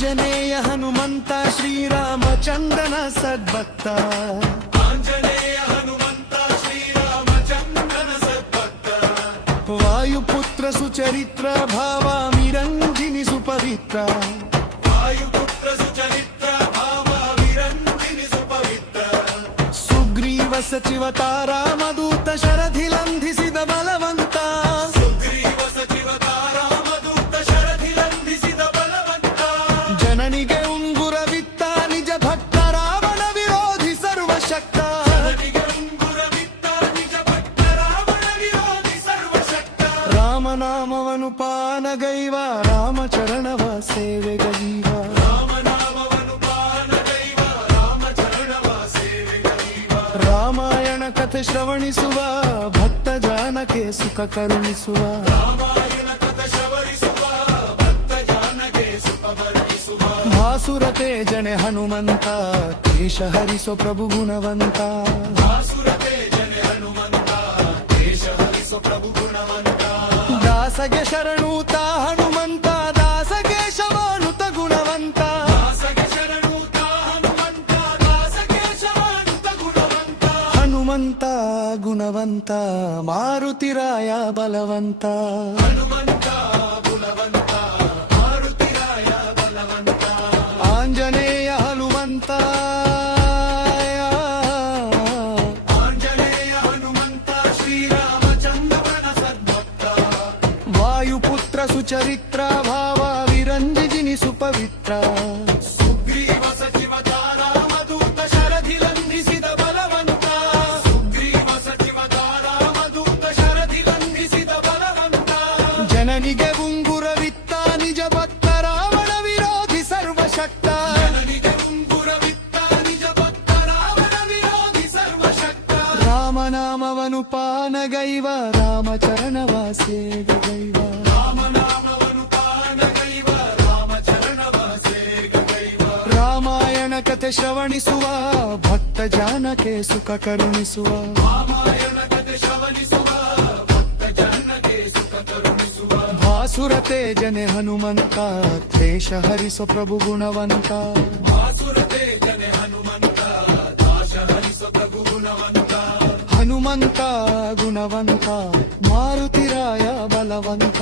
ಆಂಜನೇಯ ಹನುಮಂತ ಶ್ರೀರಾಮಚಂದ್ರನ ಸದ್ಭಕ್ತ. ಆಂಜನೇಯ ಹನುಮಂತ ಶ್ರೀರಾಮಚಂದ್ರನ ಸದ್ಭಕ್ತ. ವಾಯುಪುತ್ರ ಸುಚರಿತ್ರ ಭಾವ ವಿರಂಜಿನಿ ಸುಪವಿತ್ರ. ವಾಯುಪುತ್ರ ಸುಚರಿತ್ರ ಭಾವ ವಿರಂಜಿನಿ ಸುಪವಿತ್ರ. ಸುಗ್ರೀವ ಸಚಿವ ತಾರಾಮದೂತ ಶರಧಿ ಲಂಘಿಸಿದ ಬಲವಂತ. ಸುಗ್ರೀವ ಸಚಿವ ತಾರಾಮದೂತ ಶರಧಿ ಲಂಘಿಸಿದ ಬಲವಂತ. ಜನನಿಗೆ ಉಂಗುರವಿತ್ತ ನಿಜ ಭಕ್ತ ರಾವಣ ವಿರೋಧಿ ಸರ್ವಶಕ್ತ. ಜನನಿಗೆ ಉಂಗುರವಿತ್ತ ನಿಜ ಭಕ್ತ ರಾವಣ ವಿರೋಧಿ ಸರ್ವಶಕ್ತ. ರಾಮನಾಮವನು ಪಾನಗೈವ ರಾಮಚರಣವ ಸೇವೆಗೈವ. ರಾಮನಾಮವನು ಪಾನಗೈವ ರಾಮಚರಣವ ಸೇವೆಗೈವ. ರಾಮಾಯಣ ಕಥೆ ಶ್ರವಣಿಸುವ ಭಕ್ತ ಜಾನಕ್ಕೆ ಸುಖ ಕರುಣಿಸುವ. ರಾಮಾಯಣ ಕಥೆ ಶ್ರವಣಿಸುವ ಭಕ್ತ ಜಾನಗೆ ಸುಖ ಭರಿಸುವ. ಭಾಸುರತೆ ಜನೆ ಹನುಮಂತ ಕೇಶ ಹರಿಸೋ ಪ್ರಭು ಗುಣವಂತ. ಭಾಸುರತೆ ಜನೆ ಹನುಮಂತ ದೇಶ ಹರಿಸೋ ಪ್ರಭು ಗುಣವಂತ. ದಾಸಗೆ ಶರಣೂತ ಹನುಮಂತ ದಾಸಕೇಶವಾನುತ ಗುಣವಂತ. ದಾಸಗೆ ಶರಣೂತ ಹನುಮಂತ ದಾಸಕೇಶವಾನುತ ಗುಣವಂತ. ಹನುಮಂತ ಗುಣವಂತ ಮಾರುತಿರಾಯ ಬಲವಂತ. ಹನುಮಂತ ಗುಣವಂತ ಮಾರುತಿರಾಯ ಬಲವಂತ. ಆಂಜನೇಯ ಹನುಮಂತ. ಆಂಜನೇಯ ಹನುಮಂತ ಶ್ರೀರಾಮಚಂದ್ರನ ಸದ್ಭಕ್ತ. ವಾಯುಪುತ್ರ ಸುಚರಿತ್ರ ಭಾವ ವಿರಂಜಿನಿ ಸುಪವಿತ್ರ. ಸುಗ್ರೀವ ಸಚಿವ ತಾರಾಮದೂತ ಶರಧಿ ಲಂಘಿಸಿದ ಬಲವಂತ. ಸುಗ್ರೀವ ಸಚಿವ ತಾರಾಮದೂತ ಶರಧಿ ಲಂಘಿಸಿದ ಬಲವಂತ. ಜನನಿಗೆ ಉಂಗುರವಿತ್ತ ನಿಜ ಭಕ್ತ ರಾವಣ ವಿರೋಧಿ ಸರ್ವಶಕ್ತ. ಜನನಿಗೆ ಉಂಗುರವಿತ್ತ ನಿಜ ಭಕ್ತ ರಾವಣ ವಿರೋಧಿ ಸರ್ವಶಕ್ತ. ರಾಮನಾಮವನು ಪಾನಗೈವ ರಾಮಚರಣವ ಸೇವೆಗೈವ. ರಾಮನಾಮವನು ಪಾನಗೈವ ರಾಮಚರಣವ ಸೇವೆಗೈವ. ರಾಮಾಯಣ ಕಥೆ ಶ್ರವಣಿಸುವ ಭಕ್ತ ಜಾನಕ್ಕೆ ಸುಖ ಕರುಣಿಸುವ. ರಾಮಾಯಣ ಕಥೆ ಶ್ರವಣಿಸುವ ಭಕ್ತ ಜನಗೆ ಸುಖ ಕರುಣಿಸುವ. ಭಾಸುರತೆ ಜನೆ ಹನುಮಂತ ದೇಶ ಹರಿಸೋ ಪ್ರಭು ಗುಣವಂತ. ಭಾಸುರತೆ ಜನೆ ಹನುಮಂತ ದಾಶ ಹರಿಸೋ ಪ್ರಭು ಗುಣವಂತ. ಹನುಮಂತ ಗುಣವಂತ ಮಾರುತಿರಾಯ ಬಲವಂತ.